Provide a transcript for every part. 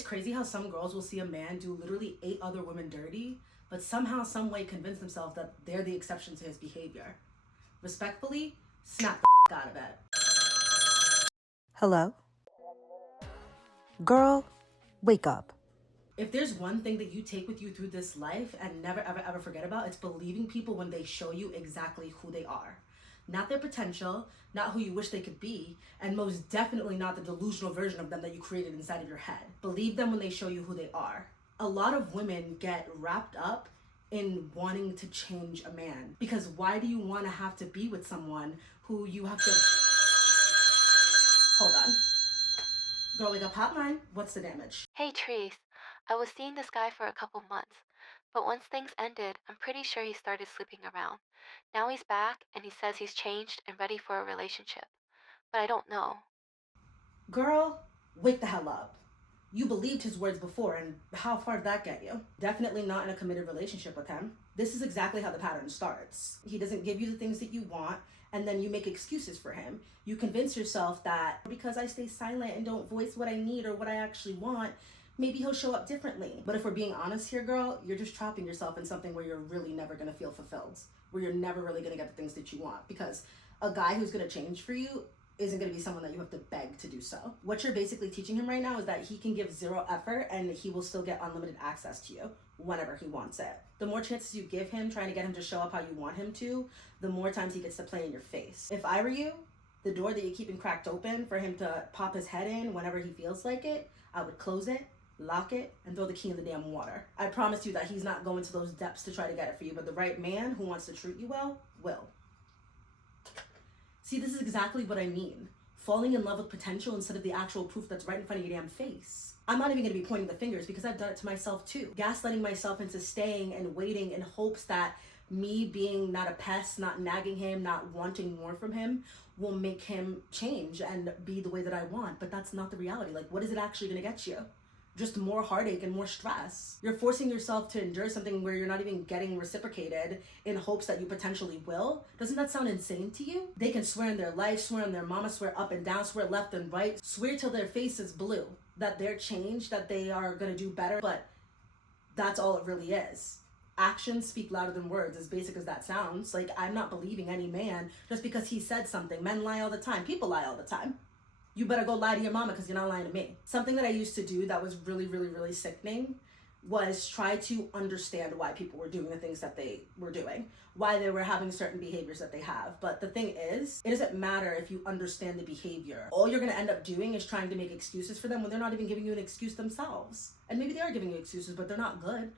It's crazy how some girls will see a man do literally 8 other women dirty, but somehow, some way convince themselves that they're the exception to his behavior. Respectfully, snap the out of it. Hello? Girl, wake up. If there's one thing that you take with you through this life and never, ever, ever forget about, it's believing people when they show you exactly who they are. Not their potential, not who you wish they could be, and most definitely not the delusional version of them that you created inside of your head. Believe them when they show you who they are. A lot of women get wrapped up in wanting to change a man, because why do you want to have to be with someone who you have to... Hold on. Girl, wake up hotline. What's the damage? Hey, Trees. I was seeing this guy for a couple months, but once things ended, I'm pretty sure he started sleeping around. Now he's back, and he says he's changed and ready for a relationship. But I don't know. Girl, wake the hell up. You believed his words before, and how far did that get you? Definitely not in a committed relationship with him. This is exactly how the pattern starts. He doesn't give you the things that you want, and then you make excuses for him. You convince yourself that because I stay silent and don't voice what I need or what I actually want, maybe he'll show up differently. But if we're being honest here, girl, you're just trapping yourself in something where you're really never gonna feel fulfilled, where you're never really gonna get the things that you want, because a guy who's gonna change for you isn't going to be someone that you have to beg to do so. What you're basically teaching him right now is that he can give 0 effort and he will still get unlimited access to you whenever he wants it. The more chances you give him trying to get him to show up how you want him to, the more times he gets to play in your face. If I were you, the door that you're keeping cracked open for him to pop his head in whenever he feels like it, I would close it, lock it, and throw the key in the damn water. I promise you that he's not going to those depths to try to get it for you, but the right man who wants to treat you well, will. See, this is exactly what I mean. Falling in love with potential instead of the actual proof that's right in front of your damn face. I'm not even gonna be pointing the fingers because I've done it to myself too. Gaslighting myself into staying and waiting in hopes that me being not a pest, not nagging him, not wanting more from him will make him change and be the way that I want. But that's not the reality. Like, what is it actually gonna get you? Just more heartache and more stress. You're forcing yourself to endure something where you're not even getting reciprocated in hopes that you potentially will. Doesn't that sound insane to you? They can swear in their life, swear on their mama, swear up and down, swear left and right, swear till their face is blue that they're changed, that they are gonna do better, but that's all it really is. Actions speak louder than words, as basic as that sounds. Like, I'm not believing any man just because he said something. Men lie all the time. People lie all the time. You better go lie to your mama because you're not lying to me. Something that I used to do that was really, really, really sickening was try to understand why people were doing the things that they were doing, why they were having certain behaviors that they have. But the thing is, it doesn't matter if you understand the behavior. All you're gonna end up doing is trying to make excuses for them when they're not even giving you an excuse themselves. And maybe they are giving you excuses, but they're not good.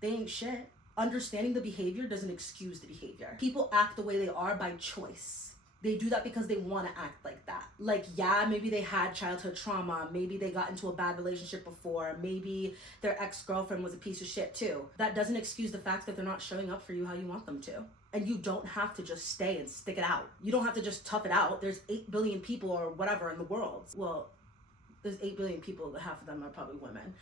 They ain't shit. Understanding the behavior doesn't excuse the behavior. People act the way they are by choice. They do that because they want to act like that. Like, yeah, maybe they had childhood trauma. Maybe they got into a bad relationship before. Maybe their ex-girlfriend was a piece of shit too. That doesn't excuse the fact that they're not showing up for you how you want them to. And you don't have to just stay and stick it out. You don't have to just tough it out. There's 8 billion people or whatever in the world. Well, there's 8 billion people, half of them are probably women.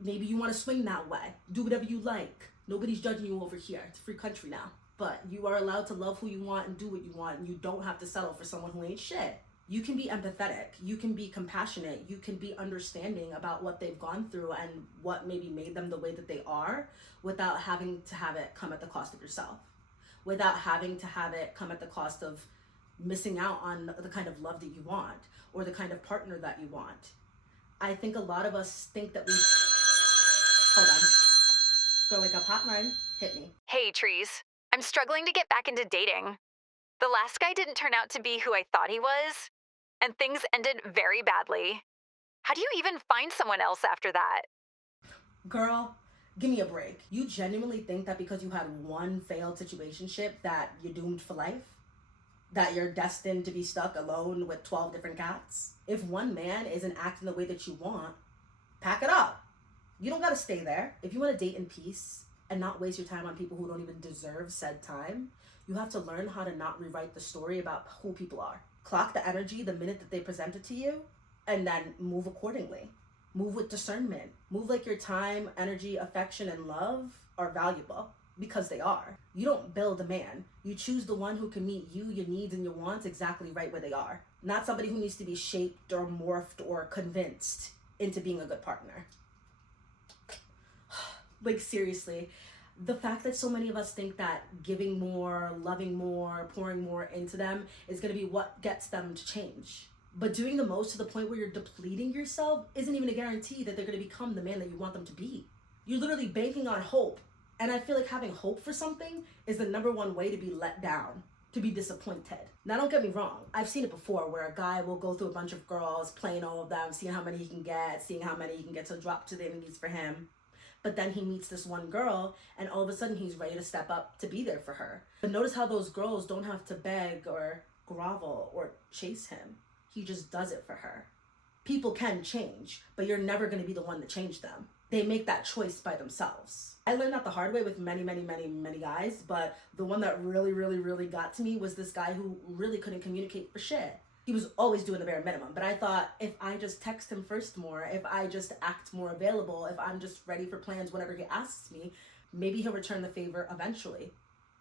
Maybe you want to swing that way. Do whatever you like. Nobody's judging you over here. It's a free country now. But you are allowed to love who you want and do what you want, and you don't have to settle for someone who ain't shit. You can be empathetic, you can be compassionate, you can be understanding about what they've gone through and what maybe made them the way that they are, without having to have it come at the cost of yourself, without having to have it come at the cost of missing out on the kind of love that you want or the kind of partner that you want. I think a lot of us think that we... Hold on. Girl, wake up hotline. Hit me. Hey, Trees. I'm struggling to get back into dating. The last guy didn't turn out to be who I thought he was, and things ended very badly. How do you even find someone else after that? Girl, give me a break. You genuinely think that because you had one failed situationship that you're doomed for life? That you're destined to be stuck alone with 12 different cats? If one man isn't acting the way that you want, pack it up. You don't gotta stay there. If you wanna date in peace and not waste your time on people who don't even deserve said time, you have to learn how to not rewrite the story about who people are. Clock the energy the minute that they present it to you, and then move accordingly. Move with discernment. Move like your time, energy, affection, and love are valuable, because they are. You don't build a man. You choose the one who can meet you, your needs, and your wants exactly right where they are. Not somebody who needs to be shaped or morphed or convinced. into being a good partner. Like, seriously, the fact that so many of us think that giving more, loving more, pouring more into them is going to be what gets them to change. But doing the most to the point where you're depleting yourself isn't even a guarantee that they're going to become the man that you want them to be. You're literally banking on hope. And I feel like having hope for something is the number one way to be let down, to be disappointed. Now, don't get me wrong. I've seen it before where a guy will go through a bunch of girls, playing all of them, seeing how many he can get, seeing how many he can get to drop to the enemies for him. But then he meets this one girl, and all of a sudden he's ready to step up to be there for her. But notice how those girls don't have to beg or grovel or chase him. He just does it for her. People can change, but you're never going to be the one to change them. They make that choice by themselves. I learned that the hard way with many guys, but the one that really got to me was this guy who really couldn't communicate for shit. He was always doing the bare minimum, but I thought if I just text him first more, if I just act more available, if I'm just ready for plans whenever he asks me, maybe he'll return the favor eventually.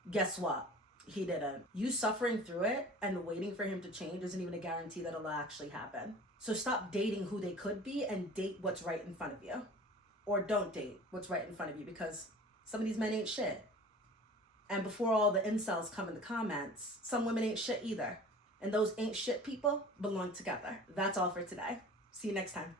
Guess what? He didn't. You suffering through it and waiting for him to change isn't even a guarantee that it'll actually happen. So stop dating who they could be and date what's right in front of you. Or don't date what's right in front of you, because some of these men ain't shit. And before all the incels come in the comments, some women ain't shit either. And those ain't shit people belong together. That's all for today. See you next time.